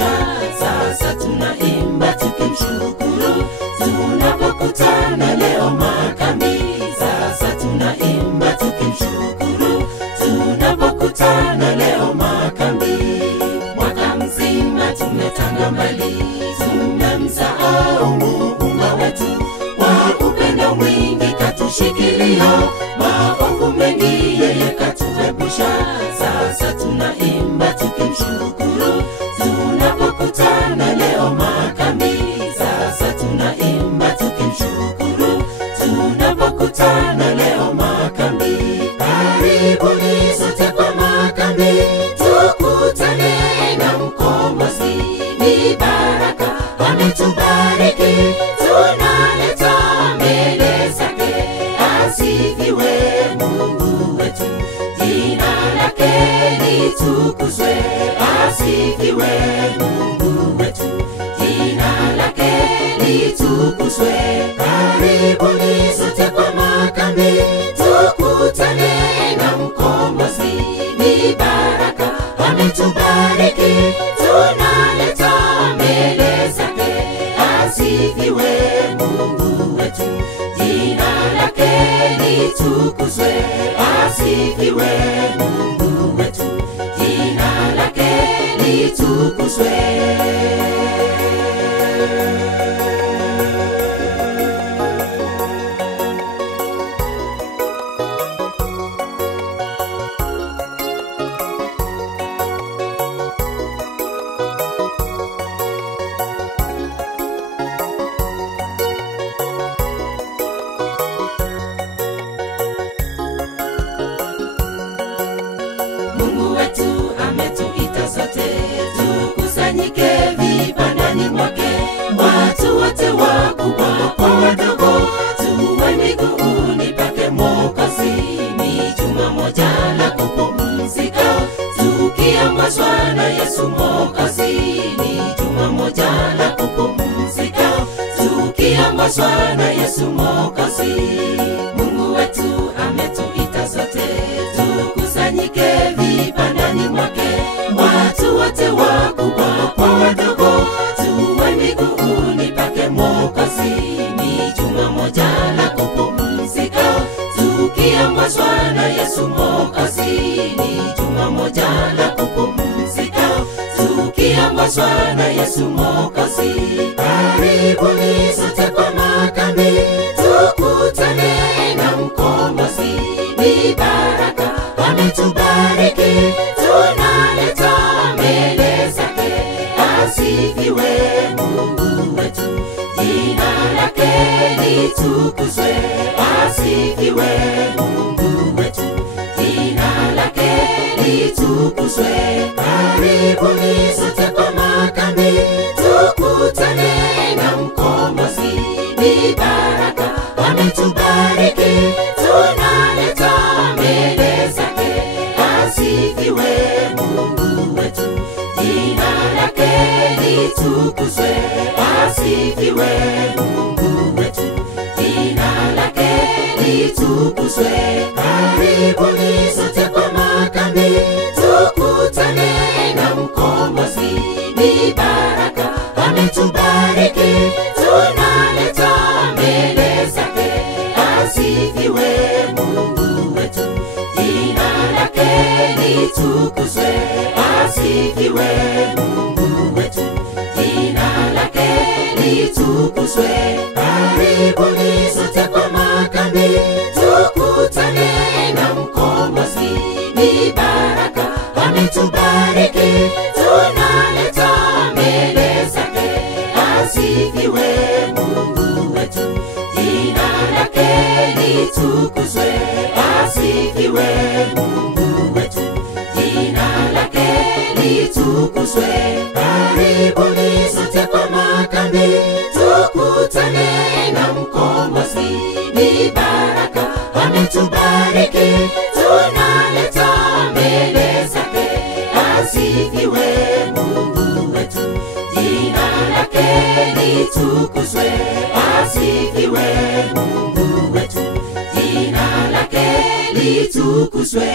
alituepusha. Sasa tunaimba tukimshukuru tunapokutana leo makambi. Sasa tunaimba tukimshukuru tunapokutana leo makambi. Mwaka mzima tumetanga mbali, tumemsahau Muumba wetu. Kwa upendo mwingi katushikilia, maovu mengi yeye katuepusha. Sasa tunaimba tukimshukuru tunapokutana leo makambi. Sasa tunaimba tukimshukuru tunapokutana leo makambi. Karibuni sote kwa makambi, tukutane na Mkombozi. Ni baraka ametubariki, tunaleta mbele zake. Asifiwe Mungu wetu, jina lake litukuzwe. Asifiwe Mungu wetu, jina lake litukuzwe. Karibuni sote kwa makambi, tukutane na Mkombozi. Ni baraka ametubariki, tunaleta mbele zake. Asifiwe Mungu wetu, jina lake litukuzwe. Asifiwe Mungu wetu, jina lake litukuzwe. Mungu wetu ametuita sote, tukusanyike vibandani mwake. Watu wote wakubwa kwa wadogo, tuwe miguuni pake Mwokozi. Ni juma moja la kupumzika, tukiongozwa na Yesu Mwokozi. Ni juma moja la kupumzika, tukiongozwa na Yesu Mwokozi. Mungu wetu ametuita sote, tukusanyike vibandani mwake. Watu wote wakubwa kwa wadogo, tuwe miguuni pake Mwokozi. Ni juma moja la kupumzika, tukiongozwa na Yesu Mwokozi. Ni juma moja la kupumzika, tukiongozwa na Yesu Mwokozi. Karibuni sote kwa makambi, tukutane na Mkombozi. Ni baraka ametubariki, tunaleta mbele zake. Asifiwe Mungu wetu, jina lake litukuzwe. Asifiwe Mungu wetu, jina lake litukuzwe. Karibuni sote kwa makambi, tukutane na Mkombozi. Ni baraka ametubariki, tunaleta mbele zake. Asifiwe Mungu wetu, jina lake litukuzwe. Asifiwe Mungu wetu, jina lake litukuzwe. Karibuni sote kwa makambi, tukutane na Mkombozi. Ni baraka ametubariki, tunaleta mbele zake. Asifiwe Mungu wetu, jina lake litukuzwe. Asifiwe Mungu wetu, jina lake litukuzwe. Karibuni sote kwa makambi, tukutane na Mkombozi. Ni baraka ametubariki, tunaleta mbele zake. Asifiwe Mungu wetu, jina lake litukuzwe. Asifiwe Mungu wetu, jina lake litukuzwe. Karibuni sote kwa makambi, tukutane na Mkombozi. Ni baraka ametubariki, tunaleta mbele zake. Asifiwe Mungu wetu, jina lake litukuzwe. Asifiwe Mungu wetu, jina lake litukuzwe.